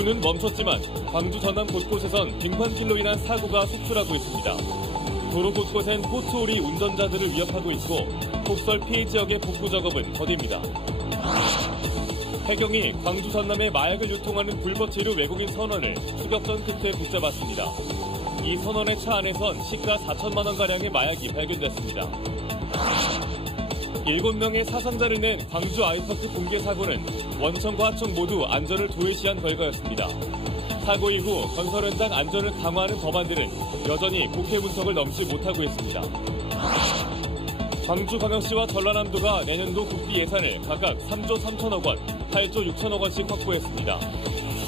눈은 멈췄지만 광주 전남 곳곳에선 빙판길로 인한 사고가 속출하고 있습니다. 도로 곳곳엔 포트홀이 운전자들을 위협하고 있고 폭설 피해 지역의 복구 작업은 더딥니다. 해경이 광주 전남에 마약을 유통하는 불법 체류 외국인 선원을 추격전 끝에 붙잡았습니다. 이 선원의 차 안에선 시가 4천만 원가량의 마약이 발견됐습니다. 7명의 사상자를 낸 광주 아이파크 붕괴 사고는 원청과 하청 모두 안전을 도외시한 결과였습니다. 사고 이후 건설 현장 안전을 강화하는 법안들은 여전히 국회 문턱을 넘지 못하고 있습니다. 광주광역시와 전라남도가 내년도 국비 예산을 각각 3조 3천억 원, 8조 6천억 원씩 확보했습니다.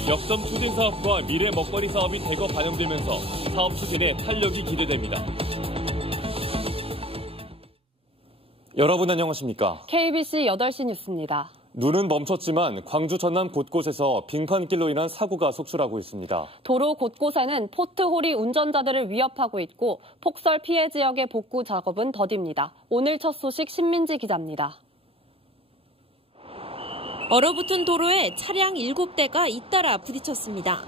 역점 추진 사업과 미래 먹거리 사업이 대거 반영되면서 사업 추진에 탄력이 기대됩니다. 여러분 안녕하십니까? KBC 8시 뉴스입니다. 눈은 멈췄지만 광주 전남 곳곳에서 빙판길로 인한 사고가 속출하고 있습니다. 도로 곳곳에는 포트홀이 운전자들을 위협하고 있고 폭설 피해 지역의 복구 작업은 더딥니다. 오늘 첫 소식 신민지 기자입니다. 얼어붙은 도로에 차량 7대가 잇따라 부딪혔습니다.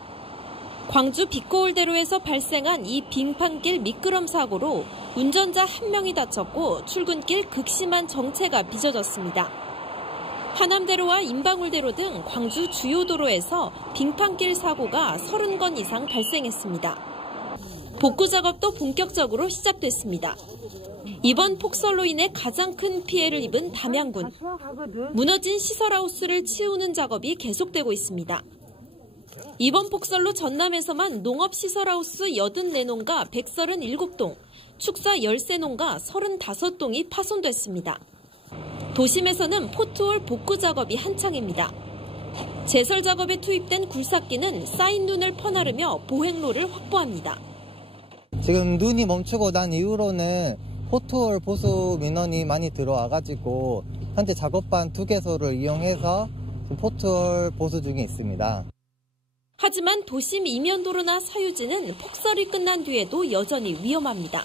광주 비코홀대로에서 발생한 이 빙판길 미끄럼 사고로 운전자 1명이 다쳤고 출근길 극심한 정체가 빚어졌습니다. 하남대로와 인방울대로 등 광주 주요 도로에서 빙판길 사고가 30건 이상 발생했습니다. 복구 작업도 본격적으로 시작됐습니다. 이번 폭설로 인해 가장 큰 피해를 입은 담양군. 무너진 시설하우스를 치우는 작업이 계속되고 있습니다. 이번 폭설로 전남에서만 농업시설하우스 84농가 137동, 축사 13농가 35동이 파손됐습니다. 도심에서는 포트홀 복구 작업이 한창입니다. 제설 작업에 투입된 굴삭기는 쌓인 눈을 퍼나르며 보행로를 확보합니다. 지금 눈이 멈추고 난 이후로는 포트홀 보수 민원이 많이 들어와가지고 현재 작업반 2개소를 이용해서 포트홀 보수 중에 있습니다. 하지만 도심 이면도로나 사유지는 폭설이 끝난 뒤에도 여전히 위험합니다.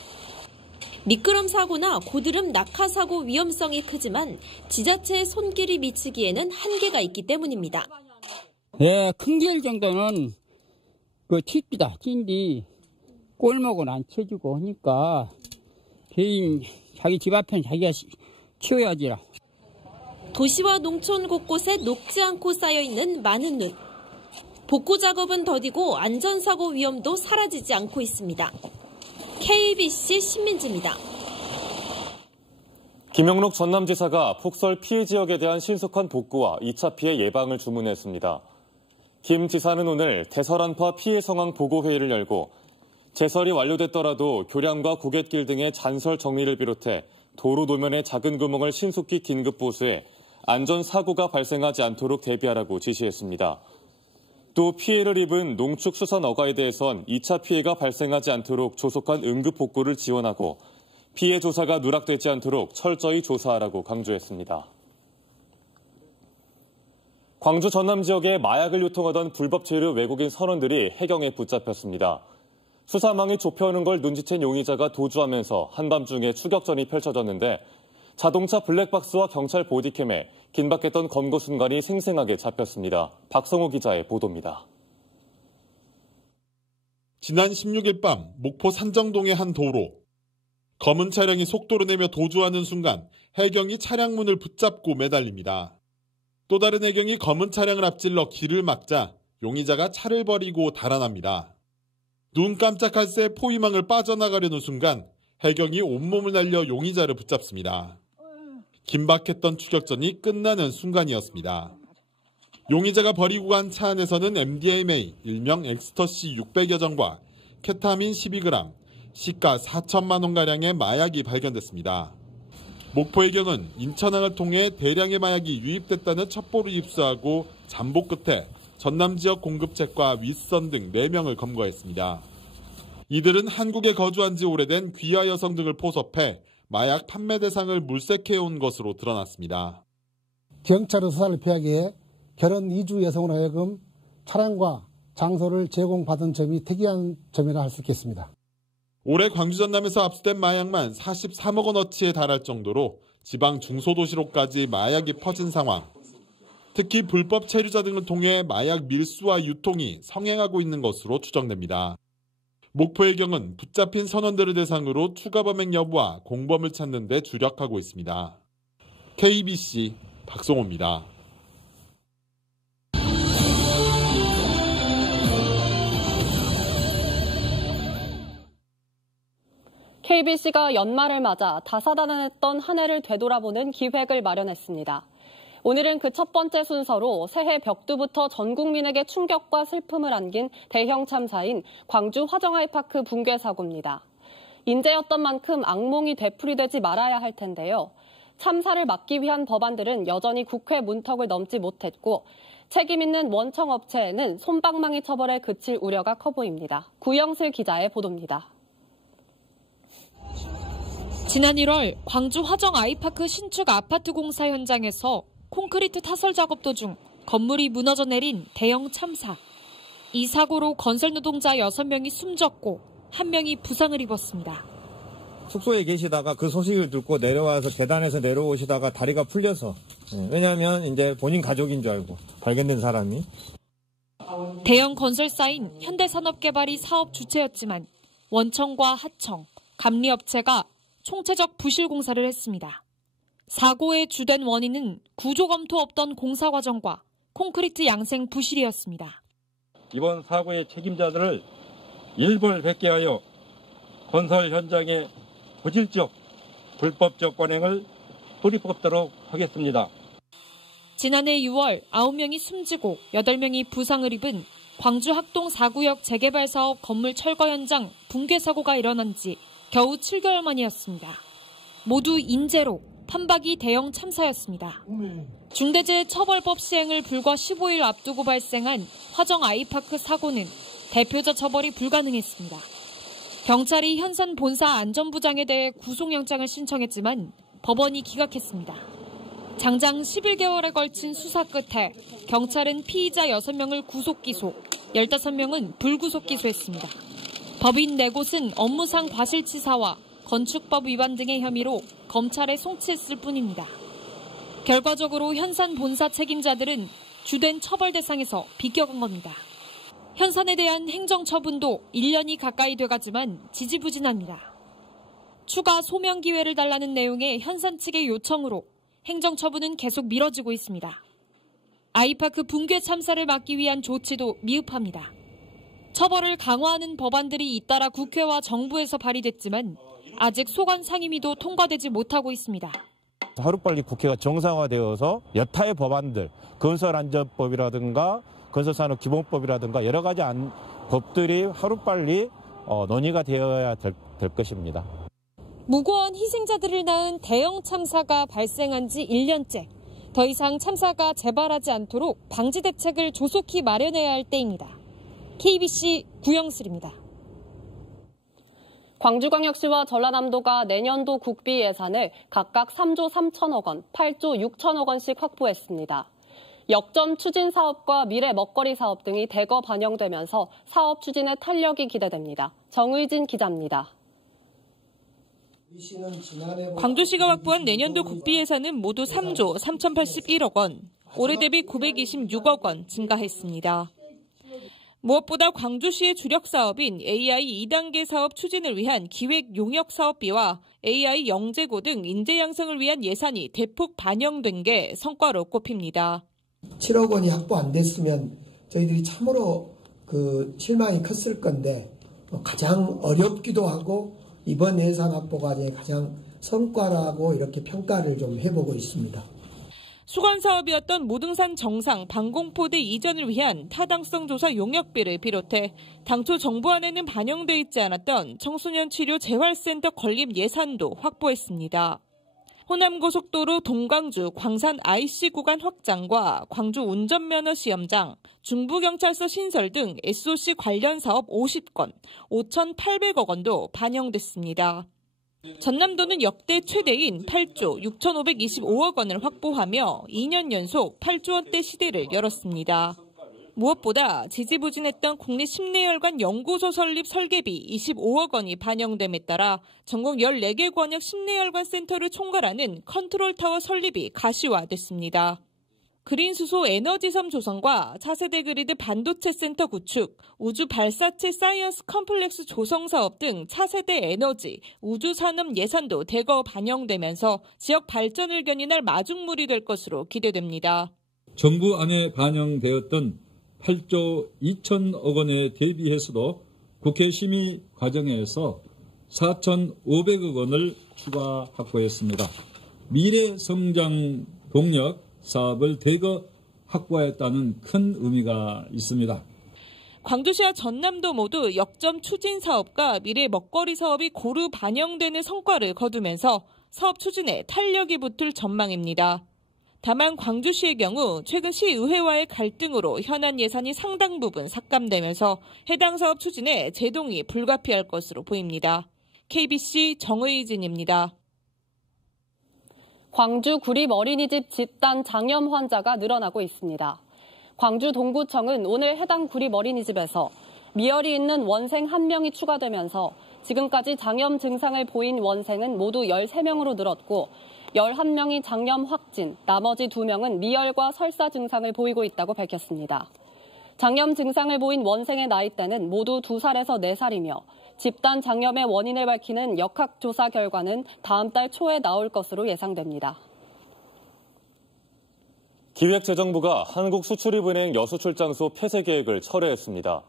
미끄럼 사고나 고드름 낙하 사고 위험성이 크지만 지자체의 손길이 미치기에는 한계가 있기 때문입니다. 네, 큰 길 정도는 팁이다. 찐디 꼴목은 안 쳐주고 하니까 개인 자기 집 앞에는 자기가 치워야지라. 도시와 농촌 곳곳에 녹지 않고 쌓여있는 많은 눈. 복구 작업은 더디고 안전사고 위험도 사라지지 않고 있습니다. KBC 신민지입니다. 김영록 전남지사가 폭설 피해 지역에 대한 신속한 복구와 2차 피해 예방을 주문했습니다. 김 지사는 오늘 대설안파 피해 상황 보고회의를 열고 제설이 완료됐더라도 교량과 고갯길 등의 잔설 정리를 비롯해 도로 노면의 작은 구멍을 신속히 긴급 보수해 안전사고가 발생하지 않도록 대비하라고 지시했습니다. 또 피해를 입은 농축수산 어가에 대해선 2차 피해가 발생하지 않도록 조속한 응급 복구를 지원하고 피해 조사가 누락되지 않도록 철저히 조사하라고 강조했습니다. 광주 전남 지역에 마약을 유통하던 불법 체류 외국인 선원들이 해경에 붙잡혔습니다. 수사망이 좁혀오는 걸 눈치챈 용의자가 도주하면서 한밤중에 추격전이 펼쳐졌는데 자동차 블랙박스와 경찰 보디캠에 긴박했던 검거 순간이 생생하게 잡혔습니다. 박성호 기자의 보도입니다. 지난 16일 밤 목포 산정동의 한 도로. 검은 차량이 속도를 내며 도주하는 순간 해경이 차량 문을 붙잡고 매달립니다. 또 다른 해경이 검은 차량을 앞질러 길을 막자 용의자가 차를 버리고 달아납니다. 눈 깜짝할 새 포위망을 빠져나가려는 순간 해경이 온몸을 날려 용의자를 붙잡습니다. 긴박했던 추격전이 끝나는 순간이었습니다. 용의자가 버리고 간 차 안에서는 MDMA, 일명 엑스터시 600여 정과 케타민 12g, 시가 4천만 원가량의 마약이 발견됐습니다. 목포해경은 인천항을 통해 대량의 마약이 유입됐다는 첩보를 입수하고 잠복 끝에 전남 지역 공급책과 윗선 등 4명을 검거했습니다. 이들은 한국에 거주한 지 오래된 귀화 여성 등을 포섭해 마약 판매 대상을 물색해온 것으로 드러났습니다. 경찰의 수사를 피하기 위해 결혼 이주 여성으로 하여금 차량과 장소를 제공받은 점이 특이한 점이라 할 수 있겠습니다. 올해 광주 전남에서 압수된 마약만 43억 원어치에 달할 정도로 지방 중소도시로까지 마약이 퍼진 상황. 특히 불법 체류자 등을 통해 마약 밀수와 유통이 성행하고 있는 것으로 추정됩니다. 목포해경은 붙잡힌 선원들을 대상으로 추가 범행 여부와 공범을 찾는 데 주력하고 있습니다. KBC 박성호입니다. KBC가 연말을 맞아 다사다난했던 한 해를 되돌아보는 기획을 마련했습니다. 오늘은 그 첫 번째 순서로 새해 벽두부터 전 국민에게 충격과 슬픔을 안긴 대형 참사인 광주 화정아이파크 붕괴 사고입니다. 인재였던 만큼 악몽이 되풀이되지 말아야 할 텐데요. 참사를 막기 위한 법안들은 여전히 국회 문턱을 넘지 못했고 책임 있는 원청 업체에는 솜방망이 처벌에 그칠 우려가 커 보입니다. 구영슬 기자의 보도입니다. 지난 1월 광주 화정 아이파크 신축 아파트 공사 현장에서 콘크리트 타설 작업 도중 건물이 무너져 내린 대형 참사. 이 사고로 건설 노동자 6명이 숨졌고 1명이 부상을 입었습니다. 숙소에 계시다가 그 소식을 듣고 내려와서 계단에서 내려오시다가 다리가 풀려서 왜냐하면 이제 본인 가족인 줄 알고 발견된 사람이. 대형 건설사인 현대산업개발이 사업 주체였지만 원청과 하청, 감리업체가 총체적 부실 공사를 했습니다. 사고의 주된 원인은 구조 검토 없던 공사 과정과 콘크리트 양생 부실이었습니다. 이번 사고의 책임자들을 일벌백계하여 건설 현장의 부질적, 불법적 관행을 뿌리뽑도록 하겠습니다. 지난해 6월 9명이 숨지고 8명이 부상을 입은 광주 학동 4구역 재개발 사업 건물 철거 현장 붕괴 사고가 일어난 지 겨우 7개월 만이었습니다. 모두 인재로 판박이 대형 참사였습니다. 중대재해처벌법 시행을 불과 15일 앞두고 발생한 화정 아이파크 사고는 대표자 처벌이 불가능했습니다. 경찰이 현산 본사 안전부장에 대해 구속영장을 신청했지만 법원이 기각했습니다. 장장 11개월에 걸친 수사 끝에 경찰은 피의자 6명을 구속 기소, 15명은 불구속 기소했습니다. 법인 4곳은 업무상 과실치사와 건축법 위반 등의 혐의로 검찰에 송치했을 뿐입니다. 결과적으로 현산 본사 책임자들은 주된 처벌 대상에서 비껴간 겁니다. 현산에 대한 행정처분도 1년이 가까이 돼가지만 지지부진합니다. 추가 소명 기회를 달라는 내용의 현산 측의 요청으로 행정처분은 계속 미뤄지고 있습니다. 아이파크 붕괴 참사를 막기 위한 조치도 미흡합니다. 처벌을 강화하는 법안들이 잇따라 국회와 정부에서 발의됐지만 아직 소관 상임위도 통과되지 못하고 있습니다. 하루빨리 국회가 정상화되어서 여타의 법안들, 건설안전법이라든가 건설산업기본법이라든가 여러 가지 법들이 하루빨리 논의가 되어야 될 것입니다. 무고한 희생자들을 낳은 대형 참사가 발생한 지 1년째. 더 이상 참사가 재발하지 않도록 방지 대책을 조속히 마련해야 할 때입니다. KBC 구영슬입니다. 광주광역시와 전라남도가 내년도 국비 예산을 각각 3조 3천억 원, 8조 6천억 원씩 확보했습니다. 역점 추진 사업과 미래 먹거리 사업 등이 대거 반영되면서 사업 추진에 탄력이 기대됩니다. 정의진 기자입니다. 광주시가 확보한 내년도 국비 예산은 모두 3조 3,081억 원, 올해 대비 926억 원 증가했습니다. 무엇보다 광주시의 주력 사업인 AI 2단계 사업 추진을 위한 기획 용역 사업비와 AI 영재고 등 인재 양성을 위한 예산이 대폭 반영된 게 성과로 꼽힙니다. 7억 원이 확보 안 됐으면 저희들이 참으로 실망이 컸을 건데 가장 어렵기도 하고 이번 예산 확보가 가장 성과라고 이렇게 평가를 좀 해보고 있습니다. 수건 사업이었던 모등산 정상 방공포대 이전을 위한 타당성 조사 용역비를 비롯해 당초 정부안에는 반영돼 있지 않았던 청소년 치료 재활센터 건립 예산도 확보했습니다. 호남고속도로 동광주 광산 IC 구간 확장과 광주 운전면허 시험장, 중부경찰서 신설 등 SOC 관련 사업 50건, 5,800억 원도 반영됐습니다. 전남도는 역대 최대인 8조 6,525억 원을 확보하며 2년 연속 8조 원대 시대를 열었습니다. 무엇보다 지지부진했던 국내 심내혈관 연구소 설립 설계비 25억 원이 반영됨에 따라 전국 14개 권역 심내혈관 센터를 총괄하는 컨트롤타워 설립이 가시화됐습니다. 그린수소 에너지섬 조성과 차세대 그리드 반도체 센터 구축, 우주 발사체 사이언스 컴플렉스 조성 사업 등 차세대 에너지, 우주 산업 예산도 대거 반영되면서 지역 발전을 견인할 마중물이 될 것으로 기대됩니다. 정부 안에 반영되었던 8조 2천억 원에 대비해서도 국회 심의 과정에서 4,500억 원을 추가 확보했습니다. 미래 성장 동력 사업을 대거 확보했다는 큰 의미가 있습니다. 광주시와 전남도 모두 역점 추진 사업과 미래 먹거리 사업이 고루 반영되는 성과를 거두면서 사업 추진에 탄력이 붙을 전망입니다. 다만 광주시의 경우 최근 시의회와의 갈등으로 현안 예산이 상당 부분 삭감되면서 해당 사업 추진에 제동이 불가피할 것으로 보입니다. KBC 정의진입니다. 광주 구립 어린이집 집단 장염 환자가 늘어나고 있습니다. 광주 동구청은 오늘 해당 구립 어린이집에서 미열이 있는 원생 1명이 추가되면서 지금까지 장염 증상을 보인 원생은 모두 13명으로 늘었고 11명이 장염 확진, 나머지 2명은 미열과 설사 증상을 보이고 있다고 밝혔습니다. 장염 증상을 보인 원생의 나이대는 모두 2살에서 4살이며 집단 장염의 원인을 밝히는 역학조사 결과는 다음 달 초에 나올 것으로 예상됩니다. 기획재정부가 한국수출입은행 여수출장소 폐쇄 계획을 철회했습니다.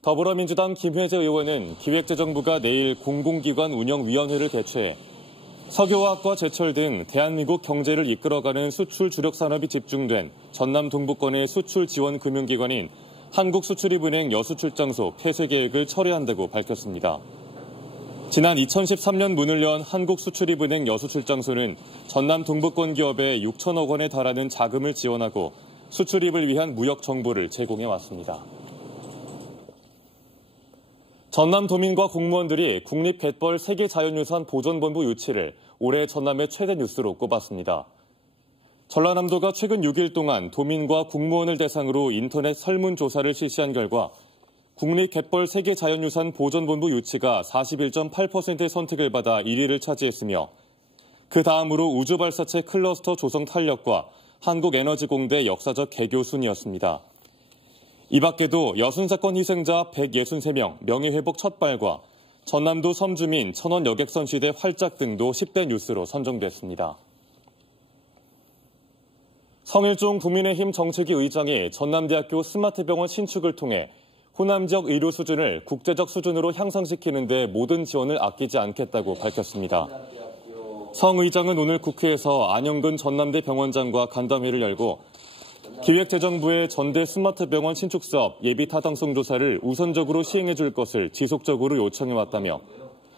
더불어민주당 김회재 의원은 기획재정부가 내일 공공기관 운영위원회를 개최해 석유화학과 제철 등 대한민국 경제를 이끌어가는 수출 주력 산업이 집중된 전남 동부권의 수출 지원 금융기관인 한국수출입은행 여수출장소 폐쇄 계획을 철회한다고 밝혔습니다. 지난 2013년 문을 연 한국수출입은행 여수출장소는 전남 동부권 기업에 6천억 원에 달하는 자금을 지원하고 수출입을 위한 무역 정보를 제공해 왔습니다. 전남도민과 공무원들이 국립갯벌 세계자연유산 보존본부 유치를 올해 전남의 최대 뉴스로 꼽았습니다. 전라남도가 최근 6일 동안 도민과 공무원을 대상으로 인터넷 설문조사를 실시한 결과 국립갯벌 세계자연유산 보존본부 유치가 41.8%의 선택을 받아 1위를 차지했으며 그 다음으로 우주발사체 클러스터 조성 탄력과 한국에너지공대 역사적 개교 순이었습니다. 이 밖에도 여순사건 희생자 163명 명예회복 첫발과 전남도 섬주민 천원 여객선 시대 활짝 등도 10대 뉴스로 선정됐습니다. 성일종 국민의힘 정책위 의장이 전남대학교 스마트병원 신축을 통해 호남 지역 의료 수준을 국제적 수준으로 향상시키는 데 모든 지원을 아끼지 않겠다고 밝혔습니다. 성 의장은 오늘 국회에서 안영근 전남대 병원장과 간담회를 열고 기획재정부의 전대 스마트병원 신축사업 예비 타당성 조사를 우선적으로 시행해 줄 것을 지속적으로 요청해 왔다며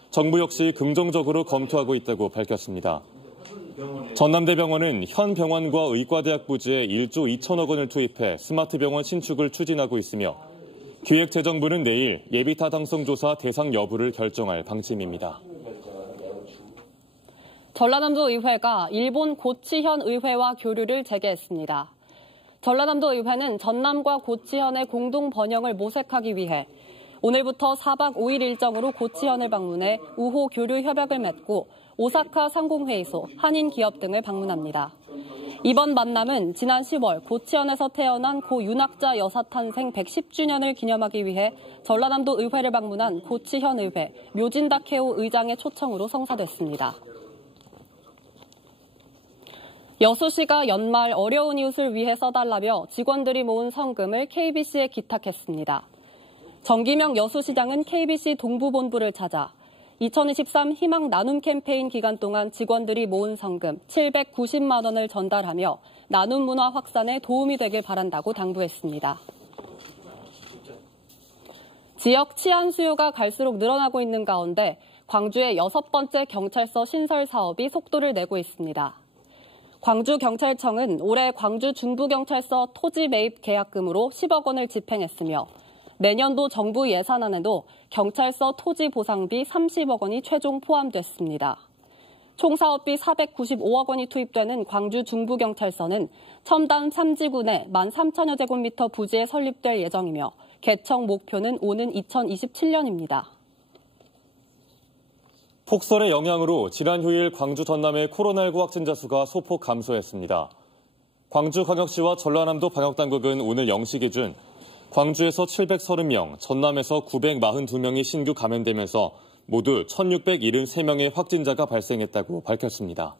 정부 역시 긍정적으로 검토하고 있다고 밝혔습니다. 전남대병원은 현 병원과 의과대학 부지에 1조 2천억 원을 투입해 스마트병원 신축을 추진하고 있으며 기획재정부는 내일 예비 타당성 조사 대상 여부를 결정할 방침입니다. 전라남도 의회가 일본 고치현 의회와 교류를 재개했습니다. 전라남도 의회는 전남과 고치현의 공동 번영을 모색하기 위해 오늘부터 4박 5일 일정으로 고치현을 방문해 우호 교류 협약을 맺고 오사카 상공회의소, 한인기업 등을 방문합니다. 이번 만남은 지난 10월 고치현에서 태어난 고 윤학자 여사 탄생 110주년을 기념하기 위해 전라남도 의회를 방문한 고치현 의회 묘진다케오 의장의 초청으로 성사됐습니다. 여수시가 연말 어려운 이웃을 위해 써달라며 직원들이 모은 성금을 KBC에 기탁했습니다. 정기명 여수시장은 KBC 동부본부를 찾아 2023 희망 나눔 캠페인 기간 동안 직원들이 모은 성금 790만 원을 전달하며 나눔 문화 확산에 도움이 되길 바란다고 당부했습니다. 지역 치안 수요가 갈수록 늘어나고 있는 가운데 광주의 6번째 경찰서 신설 사업이 속도를 내고 있습니다. 광주경찰청은 올해 광주 중부경찰서 토지 매입 계약금으로 10억 원을 집행했으며 내년도 정부 예산안에도 경찰서 토지 보상비 30억 원이 최종 포함됐습니다. 총 사업비 495억 원이 투입되는 광주 중부경찰서는 첨단 3지구 내 13,000여 제곱미터 부지에 설립될 예정이며 개청 목표는 오는 2027년입니다. 폭설의 영향으로 지난 휴일 광주 전남의 코로나19 확진자 수가 소폭 감소했습니다. 광주광역시와 전라남도 방역당국은 오늘 0시 기준 광주에서 730명, 전남에서 942명이 신규 감염되면서 모두 1,673명의 확진자가 발생했다고 밝혔습니다.